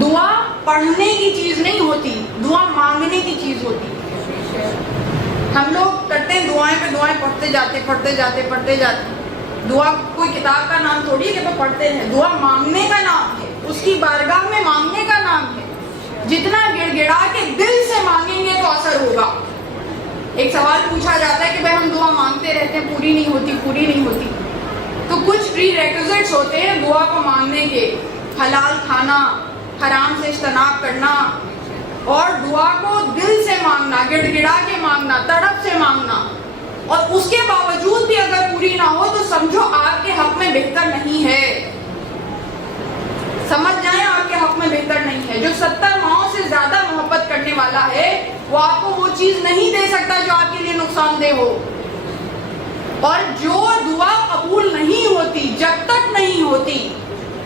دعا پڑھنے کی چیز نہیں ہوتی، دعا مانگنے کی چیز ہوتی. ہم لوگ کرتے ہیں دعائیں پہ دعائیں، پڑھتے جاتے. دعا کوئی کتاب کا نام تھوڑی ہے کہ وہ پڑھتے ہیں، دعا مانگنے کا نام ہے، اس کی بارگاہ میں مانگنے کا نام ہے. جتنا گڑ گڑا کے دل سے مانگیں گے تو اثر ہوگا. ایک سوال پوچھا جاتا ہے کہ بھائی ہم دعا مانگتے رہتے ہیں، پوری نہیں ہوتی. تو کچھ پری ریکوزٹس ہوتے ہیں دعا کو مانگنے کے: حلال کھانا، حرام سے اجتناب کرنا، اور دعا کو دل سے مانگنا، گڑ گڑا کے مانگنا، تڑپ سے مانگنا. اور اس کے باوجود بھی اگر پوری نہ ہو تو سمجھو آپ کے حق میں بہتر نہیں ہے. سمجھ جائیں آپ کے حق میں بہتر نہیں ہے. جو 70 ماؤں سے زیادہ محبت کرنے والا ہے وہ آپ کو وہ چیز نہیں دے سکتا جو آپ کے لیے نقصان دہ ہو. اور جو دعا قبول نہیں ہوتی جب تک نہیں ہوتی،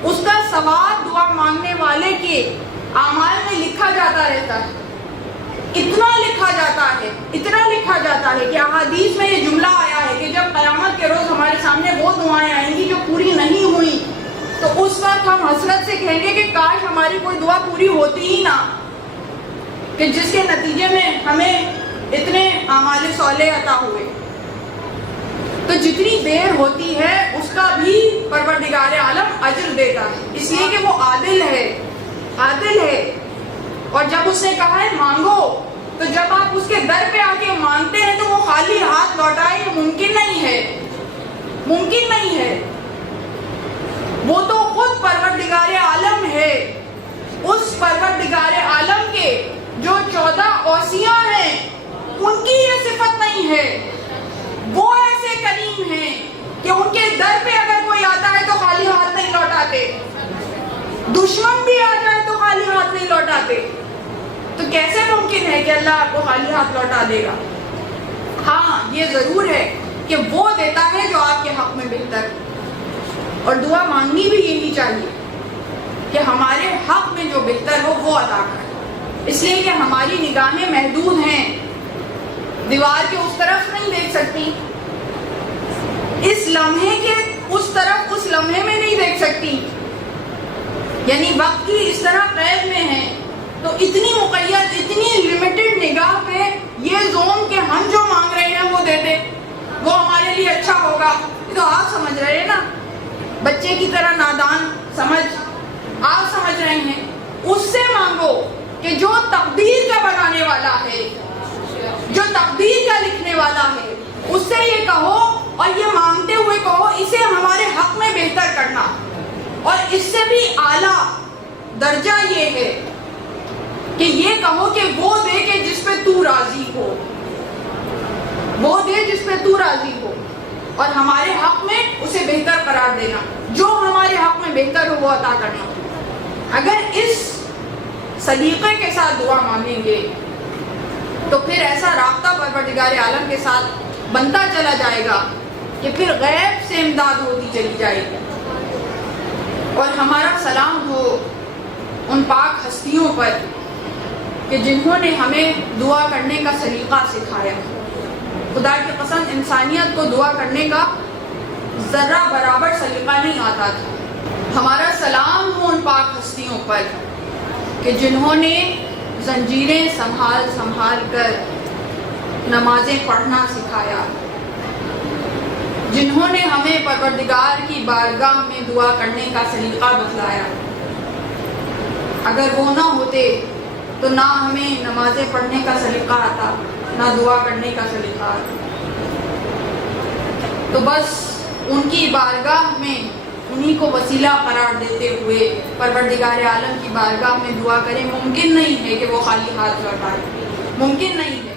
اس کا ثواب دعا مانگنے والے کے اعمال میں لکھا جاتا رہتا ہے. اتنا لکھا جاتا ہے کہ احادیث میں یہ جملہ آیا ہے کہ جب قیامت کے روز ہمارے سامنے وہ دعائیں آئیں گی جو پوری نہیں ہوئی تو اس وقت ہم حسرت سے کہیں گے کہ کاش ہماری کوئی دعا پوری ہوتی ہی نہ، کہ جس کے نتیجے میں ہمیں اتنے اعمال صالح عطا ہوئے. تو جتنی دیر ہوتی ہے اس کا بھی پروردگار عالم اجر دیتا ہے، اس لیے کہ وہ عادل ہے. اور جب اس نے کہا ہے مانگو، تو جب آپ اس کے در پہ آ کے مانگتے ہیں تو وہ خالی ہاتھ لوٹائے، یہ ممکن نہیں ہے. وہ تو خود پروردگار عالم ہے. اس پروردگار عالم کے جو 14 اوصیاء ہیں ان کی یہ صفت نہیں ہے. وہ ایسے کریم ہیں کہ ان کے در پہ اگر کوئی آتا ہے تو خالی ہاتھ نہیں لوٹاتے، دشمن بھی آ جائے تو خالی ہاتھ نہیں لوٹاتے. تو کیسے ممکن ہے کہ اللہ آپ کو خالی ہاتھ لوٹا دے گا؟ ہاں یہ ضرور ہے کہ وہ دیتا ہے جو آپ کے حق میں بہتر. اور دعا مانگنی بھی یہی چاہیے کہ ہمارے حق میں جو بہتر ہو وہ عطا کرے. اس لیے کہ ہماری نگاہیں محدود ہیں، دیوار کے اس طرف نہیں دیکھ سکتی، اس لمحے کے اس طرف اس لمحے میں نہیں دیکھ سکتی. یعنی وقت کی اس طرح قید میں ہے تو اتنی مقید، اتنی لمیٹڈ نگاہ پہ یہ زون کہ ہم جو مانگ رہے ہیں وہ دے دے، وہ ہمارے لیے اچھا ہوگا. یہ تو آپ سمجھ رہے ہیں نا، بچے کی طرح نادان سمجھ، آپ سمجھ رہے ہیں. اس سے مانگو کہ جو تقدیر کا بنانے والا ہے، جو تقدیر کا لکھنے والا ہے، اس سے یہ کہو اور یہ مانگتے ہوئے کہو اسے ہمارے حق میں بہتر کرنا. اور اس سے بھی اعلیٰ درجہ یہ ہے کہ یہ کہو کہ وہ دے کہ جس پہ تو راضی ہو، وہ دے جس پہ تو راضی ہو، اور ہمارے حق میں اسے بہتر قرار دینا، جو ہمارے حق میں بہتر ہو وہ عطا کرنا. اگر اس سلیقے کے ساتھ دعا مانگیں گے تو پھر ایسا رابطہ پروردگار عالم کے ساتھ بنتا چلا جائے گا کہ پھر غیب سے امداد ہوتی چلی جائے گی. اور ہمارا سلام ہو ان پاک ہستیوں پر کہ جنہوں نے ہمیں دعا کرنے کا سلیقہ سکھایا. خدا کی قسم انسانیت کو دعا کرنے کا ذرہ برابر سلیقہ نہیں آتا تھا. ہمارا سلام ہو ان پاک ہستیوں پر کہ جنہوں نے زنجیریں سنبھال کر نمازیں پڑھنا سکھایا، جنہوں نے ہمیں پروردگار کی بارگاہ میں دعا کرنے کا سلیقہ بتلایا. اگر وہ نہ ہوتے تو نہ ہمیں نمازیں پڑھنے کا سلیقہ آتا، نہ دعا کرنے کا سلیقہ آتا. تو بس ان کی بارگاہ میں انہی کو وسیلہ قرار دیتے ہوئے پروردگار عالم کی بارگاہ میں دعا کریں. ممکن نہیں ہے کہ وہ خالی ہاتھ لوٹائے، ممکن نہیں ہے.